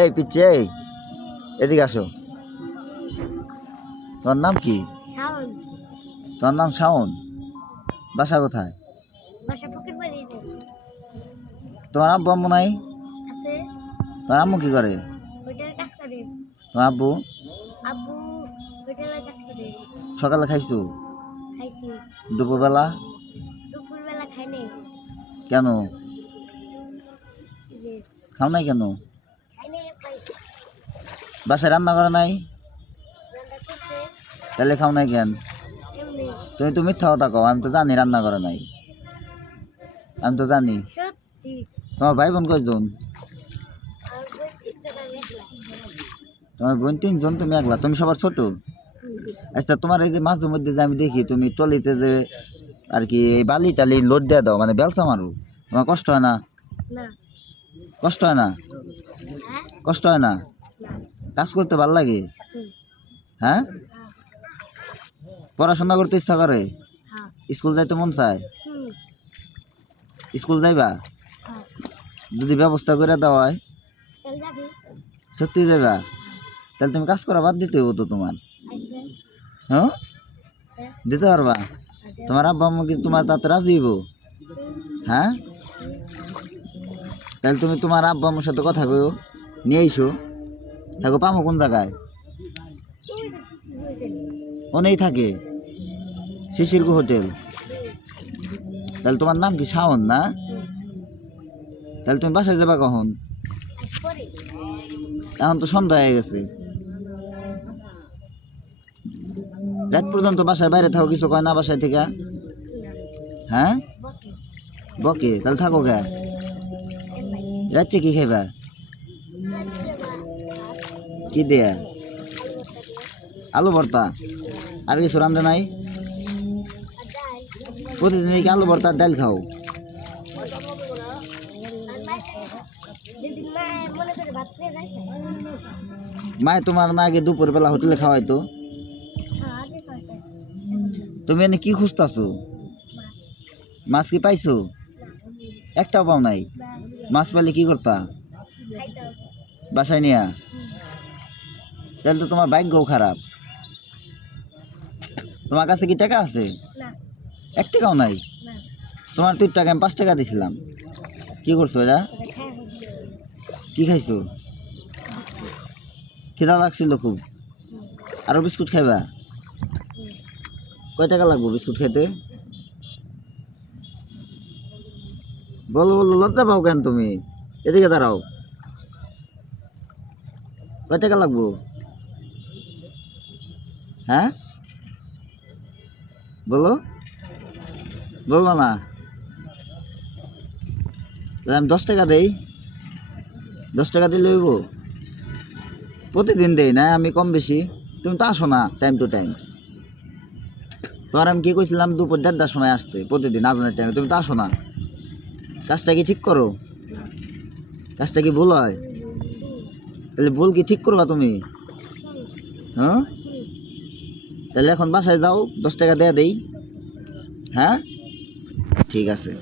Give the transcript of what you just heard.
এই পিচ্ছে এই এদিকে আসো। তোমার নাম কি? শাওন। তোমার নাম শাওন। বাসা কোথায়? বাসা ফকির বাড়ি তোমার আব্বু আম্মু নাই? আছে। তোমার আম্মু কি করে? হোটেলে কাজ করে। তোমার আব্বু? আব্বু হোটেলে কাজ করে। সকালে খাইছো? খাইছি। দুপুরবেলা? দুপুরবেলা খাই নাই। কেন যে খাও নাই কেন? খাই নাই পাই। বাসায় রান্না করে নাই? রান্না করছে তাহলে খাও নাই কেন? এমনি। তুমি তো মিথ্যা কথা কও, আমি তো জানি রান্না করে নাই, আমি তো জানি। সত্যি। তোমার ভাই বোন কয়জন? আর বই তিনটা আমি একলা। তোমার বোন 3 জন, তুমি একলা, তুমি সবার ছোট? আচ্ছা, তোমার এই যে মাঝে মধ্যে যে আমি দেখি তুমি টলিতে যে আর কি এই বালি টালি লোড দিয়ে দাও, মানে বেলচা মারো, তোমার কষ্ট হয় না? না। কষ্ট হয় না? হ্যাঁ? কষ্ট হয় না? না। কাজ করতে ভাল লাগে? হুম। হ্যাঁ? হ্যাঁ। পড়াশোনা করতে ইচ্ছা করে? হ্যাঁ। স্কুল যাইতে মন চায়? হুম। স্কুল যাইবা? হ্যাঁ। যদি ব্যবস্থা করে দেওয়া হয়? চল যাবি? সত্যি যাইবা? তাহলে তুমি কাজ করা বাদ দিতে হইব তো তোমার। আইসে। হ্যাঁ, হ্যাঁ। দিতে পারবা? তোমার আব্বা আম্মু কি তোমার তাতে রাজি হইব? হ্যাঁ, তাহলে তুমি তোমার আব্বা আম্মুর সাথে কথা কইও, নিয়ে আইসো। দেখো পামো কোন জায়গায়? ওনেই থাকে শিশিরগু হোটেল। তাহলে তোমার নাম কি শাওন না? তাহলে তুমি বাসায় যাবা কখন? এখন তো সন্ধ্যা হয়ে গেছে, রাত পর্যন্ত বাসার বাইরে থাকো, কিছু কয় না বাসায় থেকে? হ্যাঁ, বকে? তাহলে থাকো গে, রাত্রে কি খাইবা? কি দেয়া? আলু ভর্তা, আর কিছু রান্ধে নাই? প্রতিদিন কি আলু ভর্তা আর ডাল খাও? মায়ে তোমার না আগে দুপুর বেলা হোটেলে খাওয়াইতো? তুমি এনে কি খুঁজতাছো? মাছ কি পাইছো? একটাও পাও নাই? মাছ পাইলে কি করতা? বাসায় নিয়া? তাহলে তো তোমার ভাগ্যও খারাপ। তোমার কাছে কি টাকা আছে? 1 টাকাও নাই? তোমার 3 টাকা আমি 5 টাকা দিছিলাম, কি করছো এটা? কি খাইছো? খিদা লাগছিল খুব? আরো বিস্কুট খাইবা? কয় টাকা লাগবো বিস্কুট খেতে? বলো বলো, লজ্জা পাও কেন তুমি? এদিকে দাঁড়াও। কয় টাকা লাগবো? হ্যাঁ, বলো, বলবো না? আমি 10 টাকা দেই, 10 টাকা দিলে হইব? প্রতিদিন দেই না আমি, কম বেশি। তুমি তো আসো না টাইম টু টাইম। তোমার আমি কি কইছিলাম দুপুর 1:30টার সময় আসতে প্রতিদিন আজানের টাইমে, তুমি তো আসো না। কাজটা কি ঠিক করো? কাজটা কি ভুল হয়? তাহলে ভুল কি ঠিক করবা তুমি? হ্যাঁ, তাহলে এখন বাসায় যাও, 10 টাকা দেয়া দেই। হ্যাঁ, ঠিক আছে।